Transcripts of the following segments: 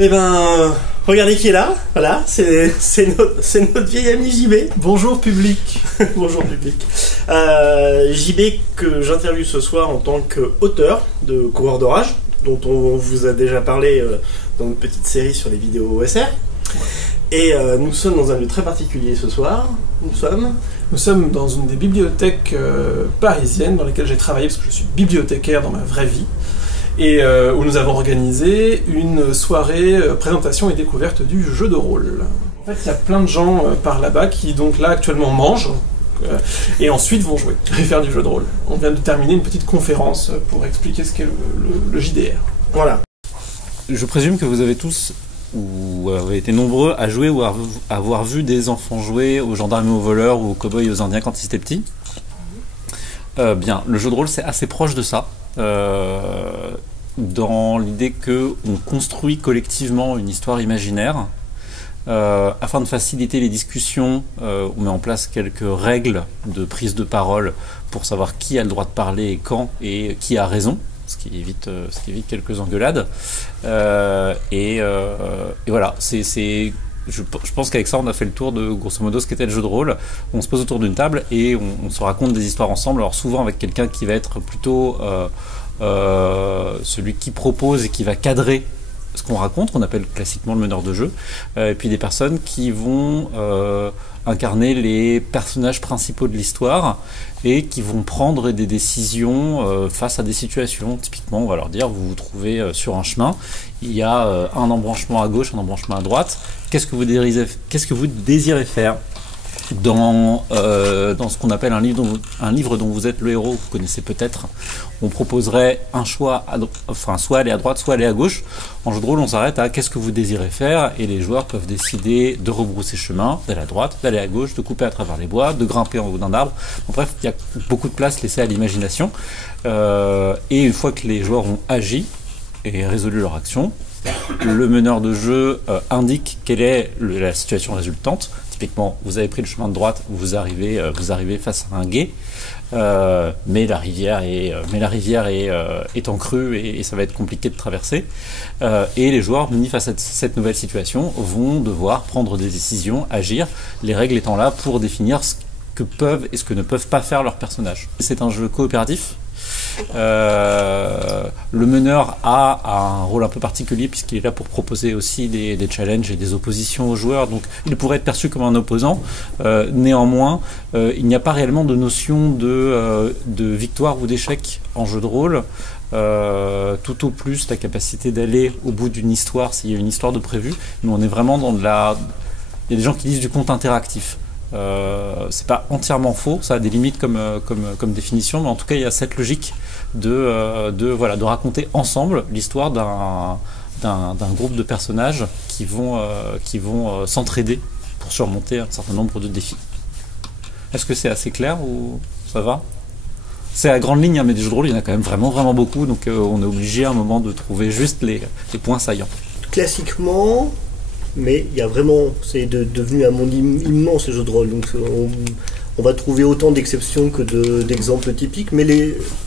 Eh ben, regardez qui est là. Voilà, c'est notre vieil ami JB. Bonjour public. Bonjour public. JB que j'interviewe ce soir en tant qu'auteur de Coureur d'orage, dont on vous a déjà parlé dans une petite série sur les vidéos OSR. Et nous sommes dans un lieu très particulier ce soir. Nous sommes dans une des bibliothèques parisiennes dans lesquelles j'ai travaillé parce que je suis bibliothécaire dans ma vraie vie. Et où nous avons organisé une soirée présentation et découverte du jeu de rôle. En fait, il y a plein de gens par là-bas qui donc là actuellement mangent et ensuite vont jouer et faire du jeu de rôle. On vient de terminer une petite conférence pour expliquer ce qu'est le JDR. Voilà. Je présume que vous avez tous ou avez été nombreux à jouer ou à avoir vu des enfants jouer aux gendarmes et aux voleurs ou aux cow-boys et aux indiens quand ils étaient petits. Bien, le jeu de rôle c'est assez proche de ça. Dans l'idée qu'on construit collectivement une histoire imaginaire. Afin de faciliter les discussions, on met en place quelques règles de prise de parole pour savoir qui a le droit de parler et quand et qui a raison, ce qui évite quelques engueulades. Et voilà, je pense qu'avec ça on a fait le tour de grosso modo ce qu'était le jeu de rôle. On se pose autour d'une table et on se raconte des histoires ensemble, alors souvent avec quelqu'un qui va être plutôt celui qui propose et qui va cadrer ce qu'on raconte, qu'on appelle classiquement le meneur de jeu, et puis des personnes qui vont incarner les personnages principaux de l'histoire et qui vont prendre des décisions face à des situations. Typiquement, on va leur dire, vous vous trouvez sur un chemin, il y a un embranchement à gauche, un embranchement à droite, qu'est-ce que vous désirez faire dans ce qu'on appelle un livre dont vous êtes le héros, vous connaissez peut-être. On proposerait un choix, soit aller à droite, soit aller à gauche. En jeu de rôle, on s'arrête à qu'est-ce que vous désirez faire, et les joueurs peuvent décider de rebrousser chemin, d'aller à droite, d'aller à gauche, de couper à travers les bois, de grimper en haut d'un arbre. Donc, bref, il y a beaucoup de place laissée à l'imagination. Et une fois que les joueurs ont agi et résolu leur action, le meneur de jeu indique quelle est la situation résultante. Typiquement, vous avez pris le chemin de droite, vous arrivez face à un gué, mais la rivière est en crue et ça va être compliqué de traverser. Et les joueurs, mis face à cette nouvelle situation, vont devoir prendre des décisions, agir, les règles étant là pour définir ce que peuvent et ce que ne peuvent pas faire leurs personnages. C'est un jeu coopératif. Le meneur a un rôle un peu particulier puisqu'il est là pour proposer aussi des challenges et des oppositions aux joueurs, donc il pourrait être perçu comme un opposant. Néanmoins, il n'y a pas réellement de notion de victoire ou d'échec en jeu de rôle. Tout au plus la capacité d'aller au bout d'une histoire s'il y a une histoire de prévue. Nous on est vraiment dans il y a des gens qui disent du conte interactif. C'est pas entièrement faux, ça a des limites comme définition, mais en tout cas il y a cette logique de raconter ensemble l'histoire d'un groupe de personnages qui vont s'entraider pour surmonter un certain nombre de défis. Est-ce que c'est assez clair ou ça va? C'est à grande ligne, hein, mais des jeux de rôle il y en a quand même vraiment beaucoup, donc on est obligé à un moment de trouver juste les points saillants. Classiquement, mais il y a vraiment, c'est devenu un monde immense les jeux de rôle, donc on va trouver autant d'exceptions que d'exemples typiques, mais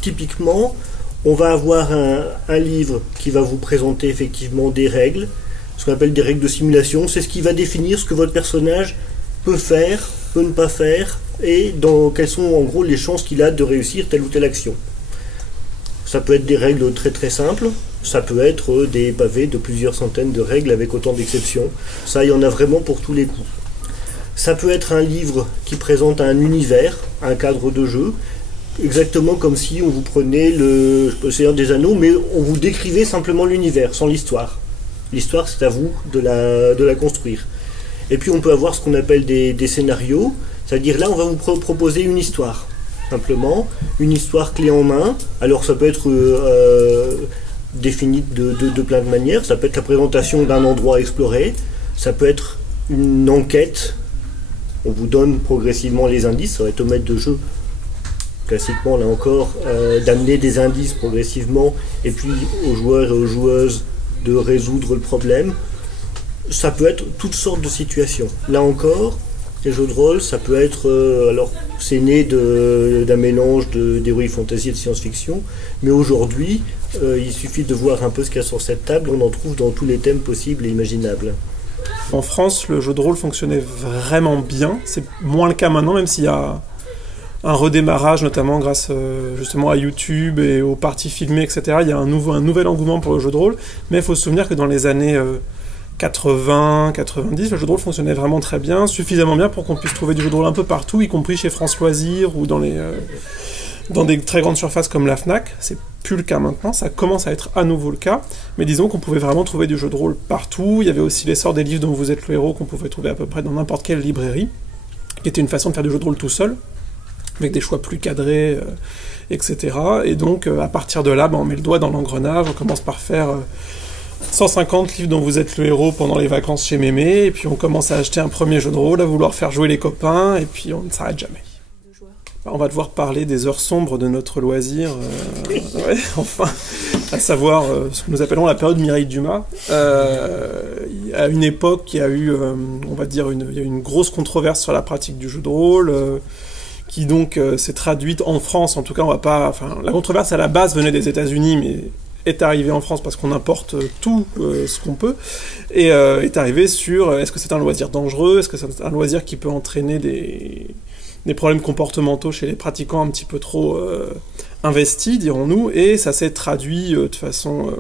typiquement, on va avoir un livre qui va vous présenter effectivement des règles, ce qu'on appelle des règles de simulation, c'est ce qui va définir ce que votre personnage peut faire, peut ne pas faire, et quelles sont en gros les chances qu'il a de réussir telle ou telle action. Ça peut être des règles très très simples, ça peut être des pavés de plusieurs centaines de règles avec autant d'exceptions. Ça, il y en a vraiment pour tous les coups. Ça peut être un livre qui présente un univers, un cadre de jeu, exactement comme si on vous prenait le Seigneur des Anneaux, mais on vous décrivait simplement l'univers, sans l'histoire. L'histoire, c'est à vous de la construire. Et puis on peut avoir ce qu'on appelle des scénarios, c'est-à-dire là, on va vous proposer une histoire. Simplement, une histoire clé en main. Alors ça peut être défini de plein de manières. Ça peut être la présentation d'un endroit à explorer. Ça peut être une enquête. On vous donne progressivement les indices. Ça va être au maître de jeu, classiquement là encore, d'amener des indices progressivement et puis aux joueurs et aux joueuses de résoudre le problème. Ça peut être toutes sortes de situations. Là encore, Les jeux de rôle, ça peut être... alors, c'est né d'un mélange d'héroïque fantasy et de science-fiction, mais aujourd'hui, il suffit de voir un peu ce qu'il y a sur cette table, on en trouve dans tous les thèmes possibles et imaginables. En France, le jeu de rôle fonctionnait vraiment bien. C'est moins le cas maintenant, même s'il y a un redémarrage, notamment grâce justement à YouTube et aux parties filmées, etc. Il y a un nouvel engouement pour le jeu de rôle, mais il faut se souvenir que dans les années 80, 90, le jeu de rôle fonctionnait vraiment très bien, suffisamment bien pour qu'on puisse trouver du jeu de rôle un peu partout, y compris chez France Loisirs ou dans des très grandes surfaces comme la Fnac. C'est plus le cas maintenant, ça commence à être à nouveau le cas, mais disons qu'on pouvait vraiment trouver du jeu de rôle partout. Il y avait aussi l'essor des livres dont vous êtes le héros qu'on pouvait trouver à peu près dans n'importe quelle librairie, qui était une façon de faire du jeu de rôle tout seul, avec des choix plus cadrés, etc. Et donc, à partir de là, on met le doigt dans l'engrenage, on commence par faire 150 livres dont vous êtes le héros pendant les vacances chez Mémé, et puis on commence à acheter un premier jeu de rôle, à vouloir faire jouer les copains, et puis on ne s'arrête jamais. On va devoir parler des heures sombres de notre loisir, enfin, à savoir ce que nous appelons la période Mireille Dumas. À une époque, il y a eu, on va dire, il y a eu une grosse controverse sur la pratique du jeu de rôle, qui donc s'est traduite en France. En tout cas, la controverse à la base venait des États-Unis, mais est arrivée en France parce qu'on importe tout ce qu'on peut, et est arrivée sur est-ce que c'est un loisir dangereux, est-ce que c'est un loisir qui peut entraîner des problèmes comportementaux chez les pratiquants un petit peu trop investis, dirons-nous, et ça s'est traduit de façon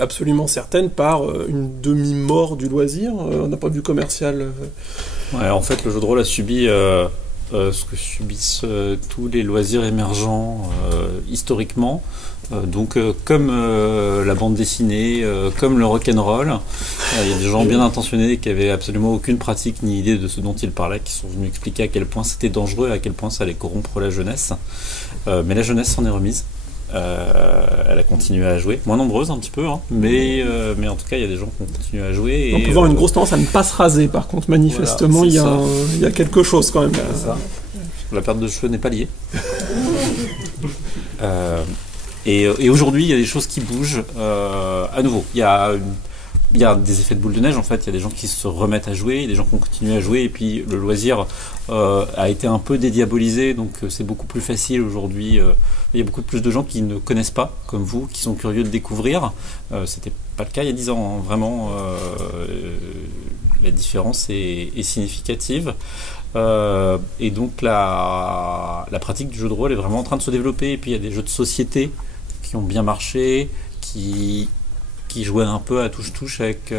absolument certaine par une demi-mort du loisir, d'un point de vue commercial. Ouais, en fait, le jeu de rôle a subi ce que subissent tous les loisirs émergents historiquement. Donc comme la bande dessinée, comme le rock'n'roll, il y a des gens bien intentionnés qui avaient absolument aucune pratique ni idée de ce dont ils parlaient, qui sont venus expliquer à quel point c'était dangereux et à quel point ça allait corrompre la jeunesse. Mais la jeunesse s'en est remise. Elle a continué à jouer, moins nombreuse un petit peu, hein, mais en tout cas il y a des gens qui ont continué à jouer. On peut voir une grosse tendance à ne pas se raser, par contre, manifestement, voilà, il y a quelque chose quand même. Ça. La perte de cheveux n'est pas liée. Et aujourd'hui, il y a des choses qui bougent à nouveau. Il y a des effets de boule de neige, en fait. Il y a des gens qui se remettent à jouer, il y a des gens qui ont continué à jouer, et puis le loisir a été un peu dédiabolisé, donc c'est beaucoup plus facile aujourd'hui. Il y a beaucoup plus de gens qui ne connaissent pas, comme vous, qui sont curieux de découvrir. C'était pas le cas il y a 10 ans, hein. Vraiment, la différence est significative. Et donc la pratique du jeu de rôle est vraiment en train de se développer, et puis il y a des jeux de société qui ont bien marché, qui jouaient un peu à touche-touche avec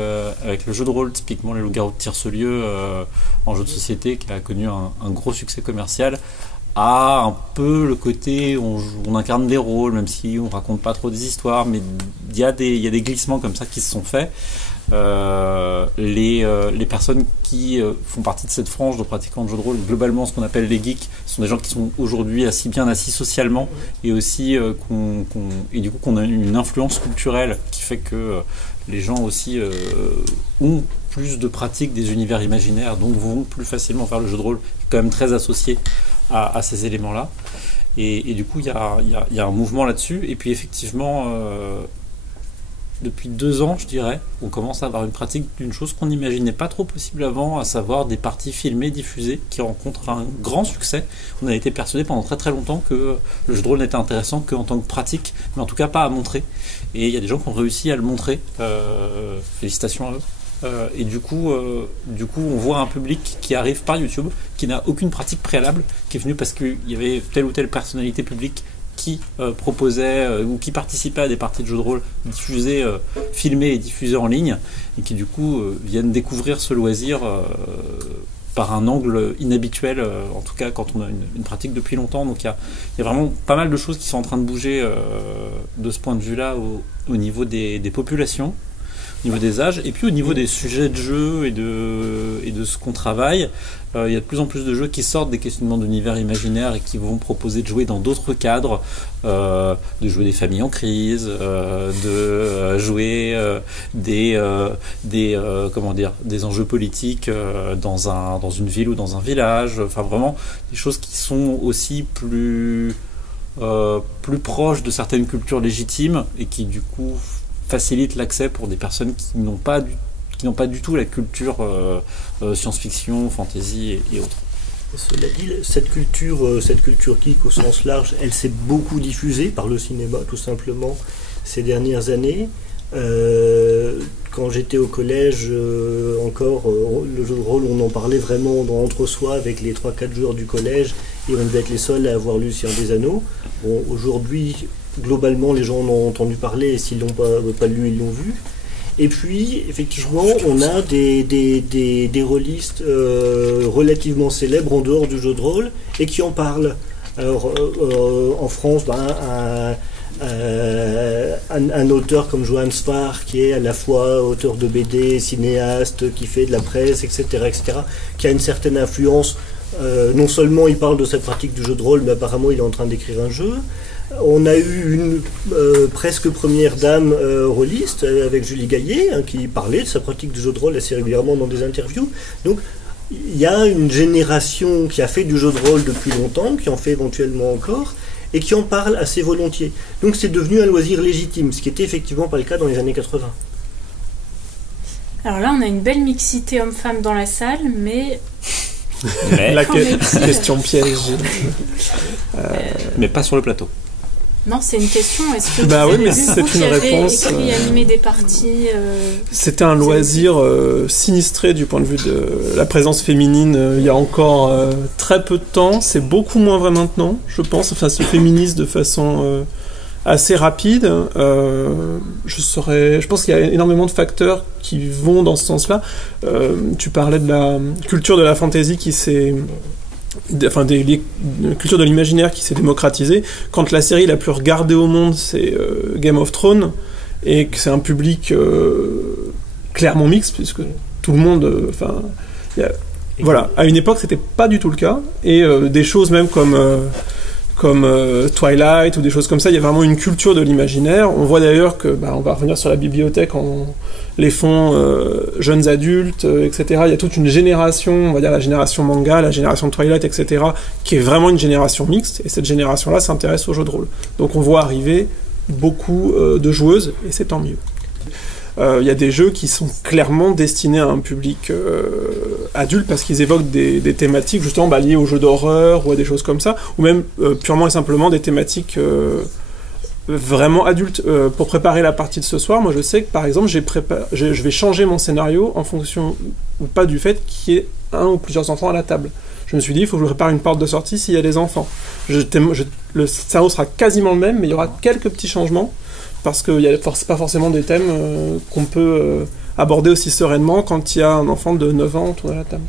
le jeu de rôle, typiquement les Loups-garous de Tire-ce-lieu en jeu de société, qui a connu un gros succès commercial, a un peu le côté on incarne des rôles, même si on raconte pas trop des histoires, mais il y a des glissements comme ça qui se sont faits. Les personnes qui font partie de cette frange de pratiquants de jeux de rôle, globalement ce qu'on appelle les geeks, sont des gens qui sont aujourd'hui assez bien assis socialement, et aussi et du coup qu'on a une influence culturelle qui fait que les gens aussi ont plus de pratique des univers imaginaires, donc vont plus facilement vers le jeu de rôle, qui est quand même très associé à ces éléments-là, et du coup il y a un mouvement là-dessus. Et puis effectivement depuis 2 ans, je dirais, on commence à avoir une pratique d'une chose qu'on n'imaginait pas trop possible avant, à savoir des parties filmées, diffusées, qui rencontrent un grand succès. On a été persuadé pendant très très longtemps que le jeu de rôle n'était intéressant qu'en tant que pratique, mais en tout cas pas à montrer. Et il y a des gens qui ont réussi à le montrer. Félicitations à eux. Et du coup, on voit un public qui arrive par YouTube, qui n'a aucune pratique préalable, qui est venu parce qu'il y avait telle ou telle personnalité publique qui proposait ou qui participait à des parties de jeux de rôle diffusées, filmées et diffusées en ligne, et qui du coup viennent découvrir ce loisir par un angle inhabituel, en tout cas quand on a une pratique depuis longtemps. Donc il y a vraiment pas mal de choses qui sont en train de bouger de ce point de vue-là au niveau des populations, au niveau des âges, et puis au niveau des sujets de jeu et de ce qu'on travaille. Il y a de plus en plus de jeux qui sortent des questionnements d'univers imaginaire et qui vont proposer de jouer dans d'autres cadres, de jouer des familles en crise, de jouer des enjeux politiques dans une ville ou dans un village. Enfin vraiment des choses qui sont aussi plus proches de certaines cultures légitimes, et qui du coup facilitent l'accès pour des personnes qui qui n'ont pas du tout la culture science-fiction, fantasy et autres. Cela dit, cette culture geek au sens large, elle s'est beaucoup diffusée par le cinéma, tout simplement, ces dernières années. Quand j'étais au collège, le jeu de rôle, on en parlait vraiment entre soi avec les 3-4 joueurs du collège, et on devait être les seuls à avoir lu Le Seigneur des Anneaux. Bon, aujourd'hui, globalement, les gens en ont entendu parler, et s'ils l'ont pas lu, ils l'ont vu. Et puis, effectivement, on a des rôlistes relativement célèbres en dehors du jeu de rôle et qui en parlent. Alors, en France, un auteur comme Johann Sfar, qui est à la fois auteur de BD, cinéaste, qui fait de la presse, etc., qui a une certaine influence. Non seulement il parle de cette pratique du jeu de rôle, mais apparemment il est en train d'écrire un jeu. On a eu une presque première dame rôliste avec Julie Gaillet, qui parlait de sa pratique du jeu de rôle assez régulièrement dans des interviews. Donc il y a une génération qui a fait du jeu de rôle depuis longtemps, qui en fait éventuellement encore, et qui en parle assez volontiers. Donc c'est devenu un loisir légitime, ce qui était effectivement pas le cas dans les années 80. Alors là, on a une belle mixité homme-femme dans la salle, mais... La question piège. Mais pas sur le plateau. Non, c'est une question. Est-ce que bah vous oui, mais avez vu, c'est vous qui une avez réponse. écrit, animé des parties C'était un loisir sinistré du point de vue de la présence féminine il y a encore très peu de temps. C'est beaucoup moins vrai maintenant, je pense. Enfin, se féminise de façon assez rapide. Je pense qu'il y a énormément de facteurs qui vont dans ce sens-là. Tu parlais de la culture de la fantasy qui s'est... Enfin, des cultures de l'imaginaire qui s'est démocratisée. Quand la série la plus regardée au monde, c'est Game of Thrones, et que c'est un public clairement mixte, puisque tout le monde... voilà, à une époque, c'était pas du tout le cas. Et des choses même comme Twilight ou des choses comme ça, il y a vraiment une culture de l'imaginaire. On voit d'ailleurs que, on va revenir sur la bibliothèque, les fonds jeunes adultes, etc. Il y a toute une génération, on va dire la génération manga, la génération Twilight, etc., qui est vraiment une génération mixte, et cette génération-là s'intéresse aux jeux de rôle. Donc on voit arriver beaucoup de joueuses, et c'est tant mieux. Il y a des jeux qui sont clairement destinés à un public adulte parce qu'ils évoquent des thématiques justement liées aux jeux d'horreur ou à des choses comme ça, ou même purement et simplement des thématiques vraiment adultes. Pour préparer la partie de ce soir, moi je sais que par exemple je vais changer mon scénario en fonction ou pas du fait qu'il y ait un ou plusieurs enfants à la table. Je me suis dit, il faut que je prépare une porte de sortie s'il y a des enfants. Le scénario sera quasiment le même, mais il y aura quelques petits changements, parce qu'il n'y a pas forcément des thèmes qu'on peut aborder aussi sereinement quand il y a un enfant de 9 ans autour de la table.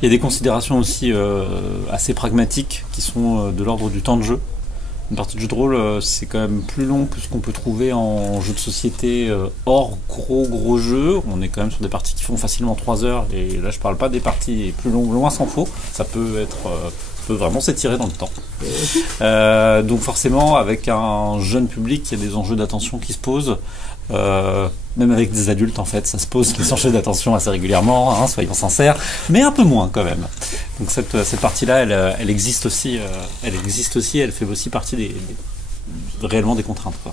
Il y a des considérations aussi assez pragmatiques qui sont de l'ordre du temps de jeu. Une partie de jeu de rôle, c'est quand même plus long que ce qu'on peut trouver en jeu de société hors gros jeux. On est quand même sur des parties qui font facilement 3 heures, et là je parle pas des parties plus longues, loin s'en faut. Ça peut être... peut vraiment s'étirer dans le temps. Donc forcément, avec un jeune public, il y a des enjeux d'attention qui se posent. Même avec des adultes, en fait, ça se pose des enjeux d'attention assez régulièrement, soyons sincères, mais un peu moins quand même. Donc cette partie-là, elle existe aussi. Elle fait aussi partie réellement des contraintes, quoi.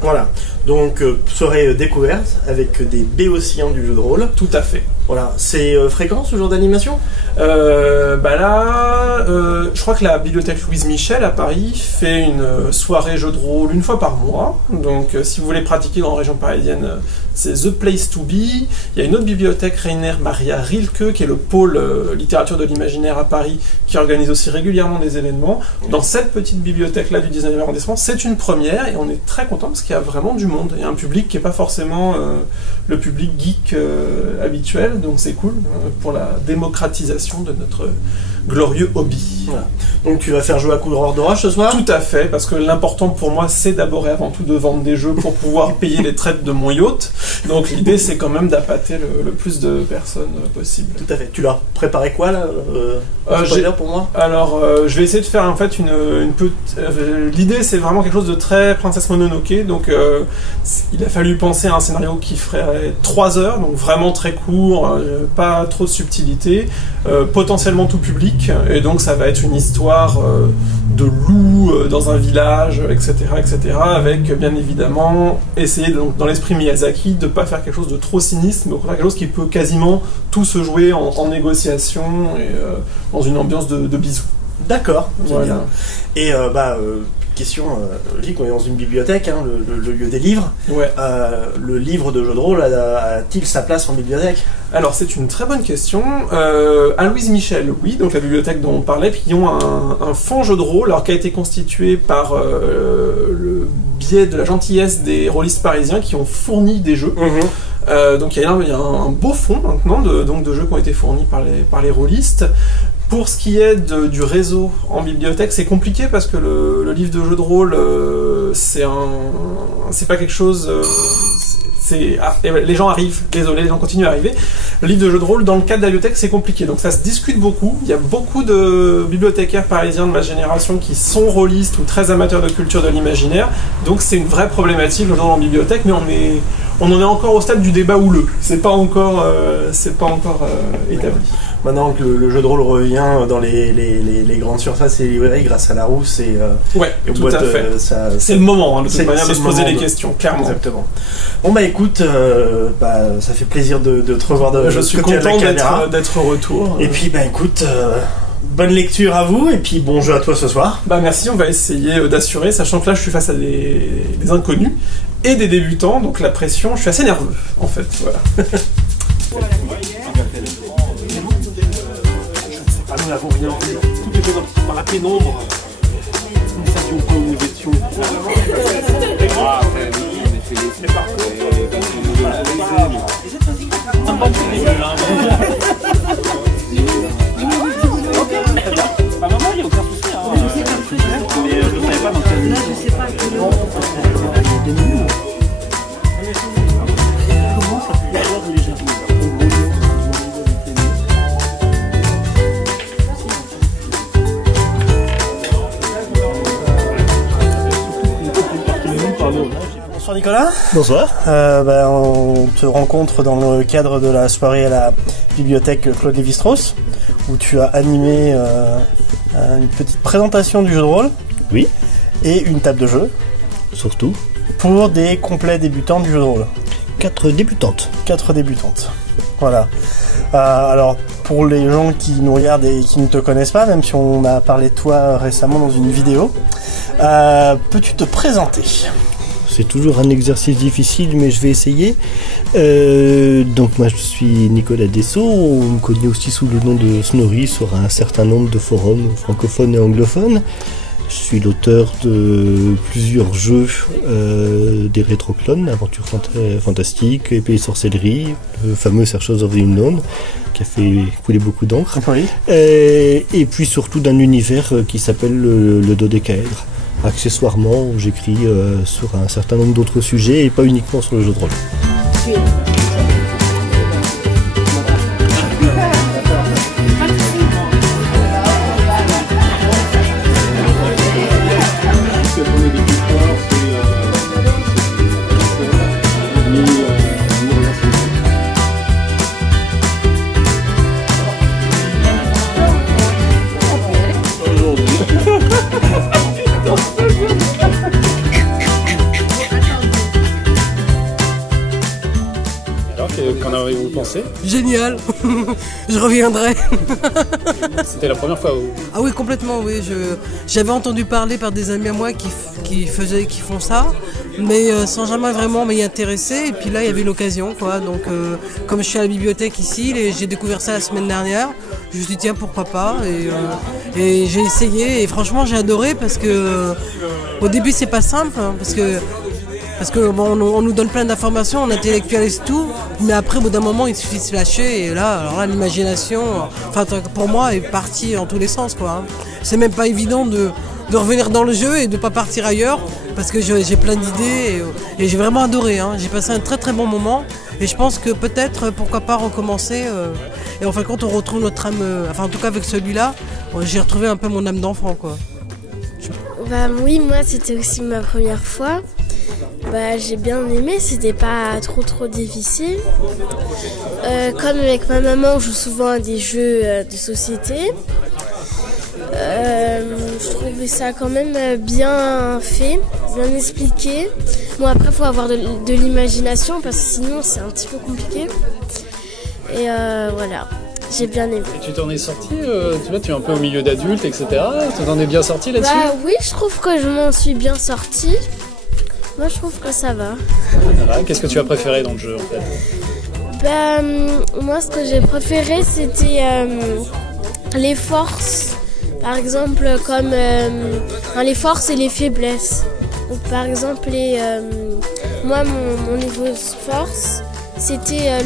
Voilà, donc soirée découverte avec des béotiens du jeu de rôle. Tout à fait. Voilà, c'est fréquent ce genre d'animation ? Je crois que la bibliothèque Louise Michel à Paris fait une soirée jeu de rôle une fois par mois. Donc si vous voulez pratiquer dans la région parisienne, c'est The Place to Be. Il y a une autre bibliothèque, Rainer Maria Rilke, qui est le pôle littérature de l'imaginaire à Paris, qui organise aussi régulièrement des événements. Dans cette petite bibliothèque-là du 19e arrondissement, c'est une première, et on est très content parce qu'il y a vraiment du monde. Il y a un public qui n'est pas forcément le public geek habituel, donc c'est cool pour la démocratisation de notre glorieux hobby. Voilà. Donc tu vas faire jouer à Coureur d'Orage ce soir ? Tout à fait, parce que l'important pour moi, c'est d'abord et avant tout de vendre des jeux pour pouvoir payer les traites de mon yacht. Donc l'idée, c'est quand même d'appâter le plus de personnes possible. Tout à fait. Tu leur préparais quoi là spoiler pour moi ? Alors, je vais essayer de faire en fait une petite... l'idée, c'est vraiment quelque chose de très Princesse Mononoke. Donc, il a fallu penser à un scénario qui ferait 3 heures, donc vraiment très court, pas trop de subtilité, potentiellement tout public. Et donc, ça va être être une histoire de loup dans un village, etc., avec bien évidemment essayer donc, dans l'esprit Miyazaki de ne pas faire quelque chose de trop sinistre, mais au contraire quelque chose qui peut quasiment tout se jouer en négociation et dans une ambiance de bisous. D'accord, Voilà. Et question logique, on est dans une bibliothèque, hein, le lieu des livres. Ouais. Le livre de jeu de rôle a-t-il sa place en bibliothèque? Alors c'est une très bonne question. À Louise Michel, oui, donc la bibliothèque dont on parlait, puis ils ont un fonds jeu de rôle alors, qui a été constitué par le biais de la gentillesse des rôlistes parisiens qui ont fourni des jeux. Donc il y a un beau fonds maintenant de jeux qui ont été fournis par les rôlistes. Pour ce qui est du réseau en bibliothèque, c'est compliqué parce que le livre de jeu de rôle, c'est pas quelque chose... les gens arrivent, désolé, les gens continuent à arriver. Le livre de jeu de rôle, dans le cadre de la bibliothèque, c'est compliqué. Donc ça se discute beaucoup. Il y a beaucoup de bibliothécaires parisiens de ma génération qui sont rôlistes ou très amateurs de culture de l'imaginaire. Donc c'est une vraie problématique le jeu de rôle en bibliothèque, mais on en est encore au stade du débat houleux. C'est pas encore établi. Maintenant que le jeu de rôle revient dans les grandes surfaces et librairies grâce à Larousse et aux tout boîtes, à fait. C'est le moment, de toute manière, de se poser les questions, clairement. Exactement. Bon écoute, ça fait plaisir de te revoir je suis content d'être au retour. Et puis écoute, bonne lecture à vous et puis bon jeu à toi ce soir. Merci, on va essayer d'assurer, sachant que là je suis face à des inconnus et des débutants, donc la pression, je suis assez nerveux en fait, voilà. Nous n'avons rien vu. Tout est fait par la pénombre. Nous savions que nous étions. Maman, il n'y a aucun souci. Mais je ne savais pas dans quel Là, je sais pas quel nom. Comment ça peut y avoir légèrement? Bonsoir Nicolas. Bonsoir. On te rencontre dans le cadre de la soirée à la bibliothèque Claude Lévi-Strauss où tu as animé une petite présentation du jeu de rôle. Oui. Et une table de jeu. Surtout. Pour des complets débutants du jeu de rôle. 4 débutantes. 4 débutantes. Voilà. Alors, pour les gens qui nous regardent et qui ne te connaissent pas, même si on a parlé de toi récemment dans une vidéo, peux-tu te présenter ? C'est toujours un exercice difficile, mais je vais essayer. Donc moi je suis Nicolas Dessau, on me connaît aussi sous le nom de Snorri sur un certain nombre de forums francophones et anglophones. Je suis l'auteur de plusieurs jeux, des rétroclones, Aventures fantastiques, Épée et sorcellerie, le fameux Searchers of the Unknown, qui a fait couler beaucoup d'encre. Oui. Et puis surtout d'un univers qui s'appelle le dodécaèdre. Accessoirement, j'écris sur un certain nombre d'autres sujets et pas uniquement sur le jeu de rôle. Qu'en avez-vous pensé? Génial. Je reviendrai. C'était la première fois où... Ah oui, complètement, oui. J'avais entendu parler par des amis à moi qui font ça, mais sans jamais vraiment m'y intéresser. Et puis là, il y avait l'occasion, quoi. Donc, comme je suis à la bibliothèque ici, j'ai découvert ça la semaine dernière. Je me suis dit, tiens, pourquoi pas. Et j'ai essayé. Et franchement, j'ai adoré parce que au début, c'est pas simple, hein, parce que bon, on nous donne plein d'informations, on intellectualise tout, mais après, au bout d'un moment, il suffit de se lâcher, et là, l'imagination, enfin, pour moi, est partie en tous les sens, quoi. C'est même pas évident de revenir dans le jeu et de pas partir ailleurs, parce que j'ai plein d'idées, et j'ai vraiment adoré, hein. J'ai passé un très très bon moment, et je pense que peut-être, pourquoi pas recommencer, et en fin de compte, on retrouve notre âme, enfin, en tout cas, avec celui-là, j'ai retrouvé un peu mon âme d'enfant, quoi. Oui, moi, c'était aussi ma première fois. J'ai bien aimé, c'était pas trop difficile. Comme avec ma maman, on joue souvent à des jeux de société. Je trouvais ça quand même bien fait, bien expliqué. Bon, après, il faut avoir de l'imagination parce que sinon, c'est un petit peu compliqué. Et voilà, j'ai bien aimé. Et tu t'en es sorti, tu vois, tu es un peu au milieu d'adultes, etc. Tu t'en es bien sorti là-dessus? Bah oui, je trouve que je m'en suis bien sortie. Moi, je trouve que ça va. Qu'est-ce que tu as préféré dans le jeu, en fait? Bah, moi, ce que j'ai préféré, c'était les forces. Par exemple, comme les forces et les faiblesses. Donc, par exemple, moi, mon niveau de force, c'était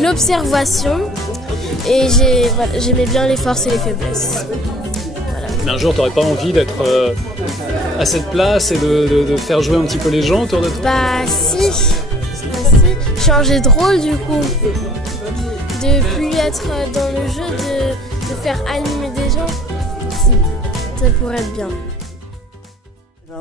l'observation. Et j'aimais bien les forces et les faiblesses. Mais un jour, t'aurais pas envie d'être à cette place et de faire jouer un petit peu les gens autour de toi? Bah si. Changer de rôle du coup. De plus être dans le jeu, de faire animer des gens. Si, ça pourrait être bien.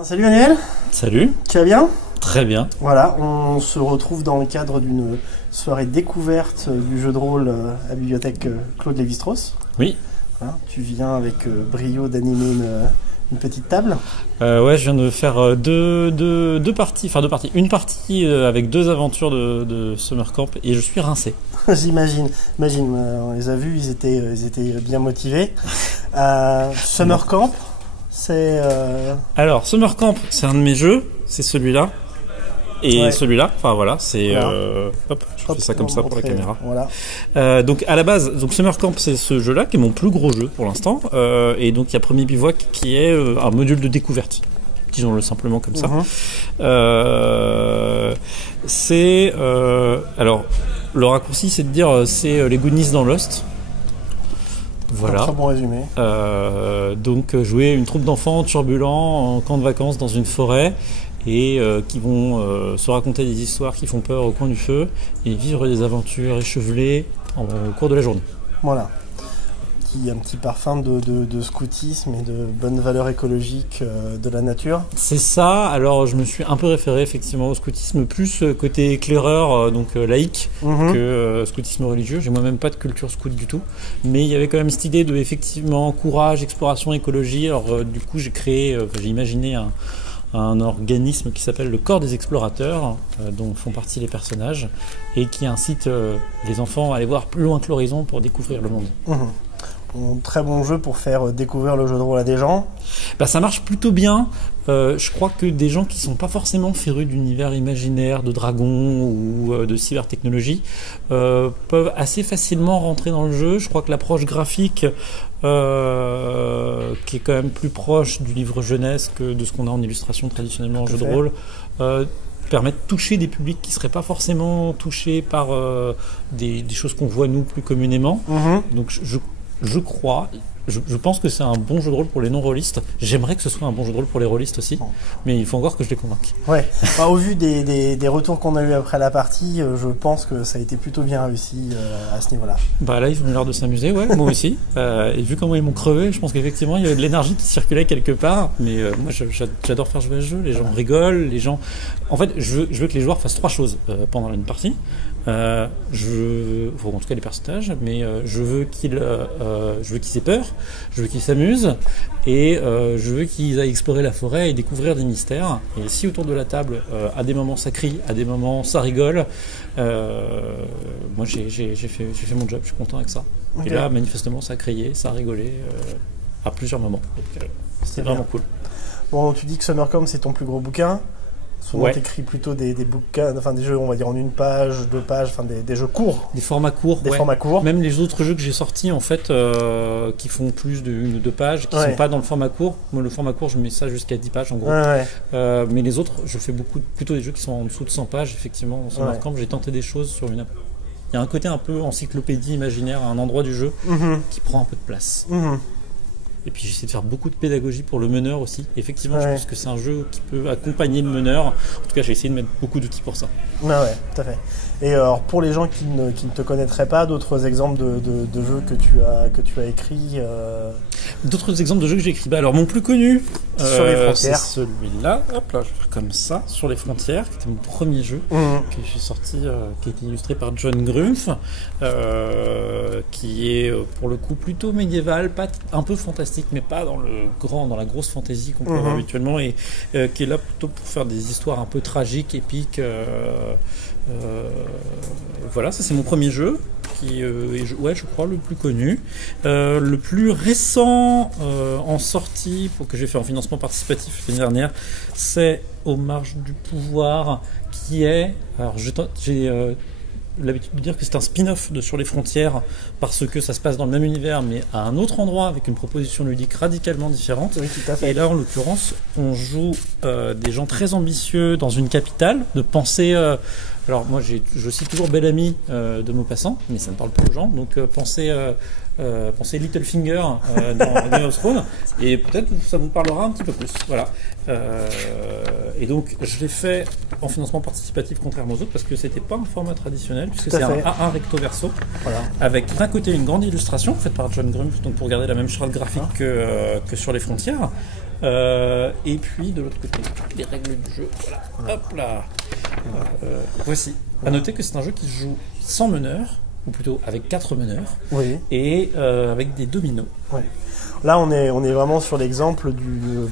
Salut Manuel. Salut. Tu vas bien? Très bien. Voilà, on se retrouve dans le cadre d'une soirée découverte du jeu de rôle à la bibliothèque Claude Lévi-Strauss. Oui. Hein, tu viens avec brio d'animer une petite table. Ouais, je viens de faire deux parties. Une partie avec 2 aventures de Summer Camp et je suis rincé. J'imagine. On les a vus, ils étaient bien motivés. Summer Camp, c'est... Alors, Summer Camp, c'est un de mes jeux, c'est celui-là. Et ouais. Celui-là, enfin voilà, c'est... Voilà. Hop, je fais ça comme ça pour la caméra. Voilà. Donc à la base, Summer Camp, c'est ce jeu-là qui est mon plus gros jeu pour l'instant. Et donc il y a Premier Bivouac qui est un module de découverte. Disons-le simplement comme ça. C'est... alors, le raccourci, c'est de dire c'est les Goonies dans Lost. Voilà. Très bon résumé. Donc jouer une troupe d'enfants turbulents en camp de vacances dans une forêt et qui vont se raconter des histoires qui font peur au coin du feu et vivre des aventures échevelées au cours de la journée. Voilà. Un petit parfum de scoutisme et de bonnes valeurs écologiques de la nature. C'est ça, alors je me suis un peu référé effectivement au scoutisme, plus côté éclaireur, donc laïque, que scoutisme religieux. J'ai moi-même pas de culture scout du tout, mais il y avait quand même cette idée de effectivement courage, exploration, écologie. Alors du coup j'ai imaginé un organisme qui s'appelle le Corps des Explorateurs, dont font partie les personnages, et qui incite les enfants à aller voir plus loin que l'horizon pour découvrir le monde. Un très bon jeu pour faire découvrir le jeu de rôle à des gens. Bah, ça marche plutôt bien. Je crois que des gens qui sont pas forcément férus d'univers imaginaire, de dragons ou de cybertechnologie peuvent assez facilement rentrer dans le jeu. Je crois que l'approche graphique qui est quand même plus proche du livre jeunesse que de ce qu'on a en illustration traditionnellement en jeu de rôle permet de toucher des publics qui ne seraient pas forcément touchés par des choses qu'on voit nous plus communément. Donc je crois, je pense que c'est un bon jeu de rôle pour les non-rôlistes. J'aimerais que ce soit un bon jeu de rôle pour les rôlistes aussi, mais il faut encore que je les convainque. Ouais. Enfin, au vu des retours qu'on a eu après la partie, je pense que ça a été plutôt bien réussi à ce niveau-là. Bah là, ils ont l'air de s'amuser, ouais, moi aussi. Et vu comment ils m'ont crevé, je pense qu'effectivement, il y avait de l'énergie qui circulait quelque part. Mais moi, j'adore faire jouer à ce jeu. Les gens rigolent, les gens... En fait, je veux que les joueurs fassent 3 choses pendant une partie. En tout cas les personnages, mais je veux qu'ils aient peur, je veux qu'ils s'amusent et je veux qu'ils aillent explorer la forêt et découvrir des mystères. Et si autour de la table, à des moments ça crie, à des moments ça rigole, moi j'ai fait mon job, je suis content avec ça. Okay. Et là manifestement ça a crié, ça a rigolé à plusieurs moments. C'était vraiment cool. Bon, tu dis que Summer Camp c'est ton plus gros bouquin. Souvent, t'écris plutôt des bouquins, enfin des jeux, on va dire en 1 page, 2 pages, enfin des jeux courts. Des formats courts. Formats courts. Même les autres jeux que j'ai sortis, en fait, qui font plus de 1 ou 2 pages, qui sont pas dans le format court. Moi, le format court, je mets ça jusqu'à 10 pages en gros. Mais les autres, je fais plutôt des jeux qui sont en dessous de 100 pages. Effectivement, dans Summer Camp, j'ai tenté des choses sur une. Il y a un côté un peu encyclopédie imaginaire à un endroit du jeu qui prend un peu de place. Et puis j'essaie de faire beaucoup de pédagogie pour le meneur aussi. Effectivement, je pense que c'est un jeu qui peut accompagner le meneur. En tout cas, j'ai essayé de mettre beaucoup d'outils pour ça. Ouais, tout à fait. Et alors, pour les gens qui ne te connaîtraient pas, d'autres exemples de jeux que tu as écrits D'autres exemples de jeux que j'ai écrits. Alors, mon plus connu, Sur les frontières. c'est celui-là. Hop là, je vais faire comme ça, Sur les frontières, qui était mon premier jeu, que j'ai sorti, qui a été illustré par John Grumpf, qui est pour le coup plutôt médiéval, pas un peu fantastique, mais pas dans la grosse fantaisie qu'on peut avoir habituellement, et qui est là plutôt pour faire des histoires un peu tragiques, épiques. Voilà, ça c'est mon premier jeu, qui est, je crois, le plus connu. Le plus récent en sortie, que j'ai fait en financement participatif l'année dernière, c'est Aux marges du pouvoir, qui est... Alors j'ai l'habitude de dire que c'est un spin-off de Sur les frontières, parce que ça se passe dans le même univers, mais à un autre endroit, avec une proposition ludique radicalement différente. Oui, tout à fait. Et là, en l'occurrence, on joue des gens très ambitieux dans une capitale, de penser... alors moi, je cite toujours Bellamy de Maupassant, mais ça ne parle pas aux gens, donc pensez Littlefinger dans Game of Thrones, et peut-être ça vous parlera un petit peu plus. Voilà. Et donc, je l'ai fait en financement participatif, contrairement aux autres, parce que c'était pas un format traditionnel, puisque c'est un A1 recto verso, avec d'un côté une grande illustration faite par John Grumpf, donc pour garder la même charte graphique que Sur les frontières. Et puis de l'autre côté, les règles du jeu. Voilà. Hop là. Voici. À noter que c'est un jeu qui se joue sans meneur, ou plutôt avec 4 meneurs, et avec des dominos. Ouais. Là, on est vraiment sur l'exemple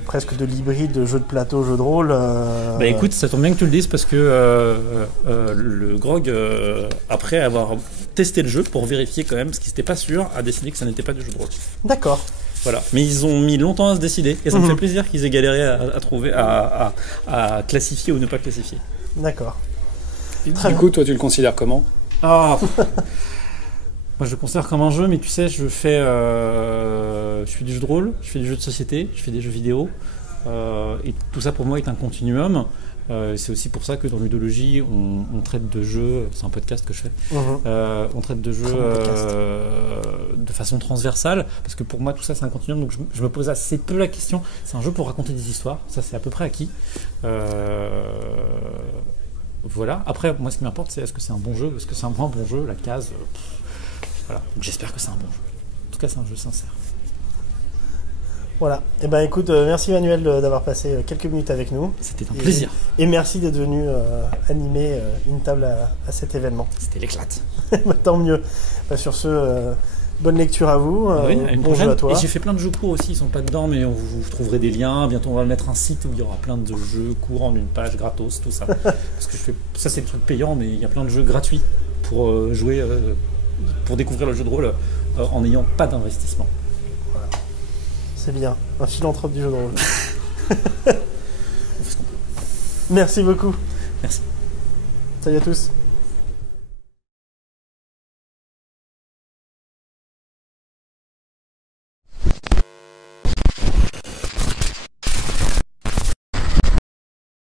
presque de l'hybride de jeu de plateau, jeu de rôle. Bah écoute, ça tombe bien que tu le dises, parce que le Grog, après avoir testé le jeu pour vérifier quand même, parce qu'il n'était pas sûr, a décidé que ça n'était pas du jeu de rôle. D'accord. Voilà, mais ils ont mis longtemps à se décider, et ça me fait plaisir qu'ils aient galéré à trouver, à classifier ou ne pas classifier. D'accord. Du coup, toi, tu le considères comment? Moi, je le considère comme un jeu, mais tu sais, je fais du jeu de rôle, je fais du jeu de société, je fais des jeux vidéo, et tout ça pour moi est un continuum. C'est aussi pour ça que dans Ludologie, on traite de jeux, c'est un podcast que je fais, on traite de jeux de façon transversale, parce que pour moi tout ça c'est un continuum, donc je me pose assez peu la question. C'est un jeu pour raconter des histoires, ça c'est à peu près acquis. Voilà. Après, moi ce qui m'importe, c'est est-ce que c'est un bon jeu, est-ce que c'est un moins bon jeu, la case. Voilà. Donc j'espère que c'est un bon jeu. En tout cas, c'est un jeu sincère. Voilà. Eh ben écoute, merci Manuel d'avoir passé quelques minutes avec nous. C'était un plaisir. Et merci d'être venu animer une table à cet événement. C'était l'éclate. Tant mieux. Sur ce, bonne lecture à vous. Bon jeu à toi. Et j'ai fait plein de jeux courts aussi, ils sont pas dedans, mais vous trouverez des liens. Bientôt on va mettre un site où il y aura plein de jeux courts en une page, gratos, tout ça. Parce que ça c'est le truc payant, mais il y a plein de jeux gratuits pour jouer, pour découvrir le jeu de rôle en n'ayant pas d'investissement. Voilà. C'est bien, un philanthrope du jeu de rôle. On fait ce qu'on peut. Merci beaucoup. Merci. Salut à tous.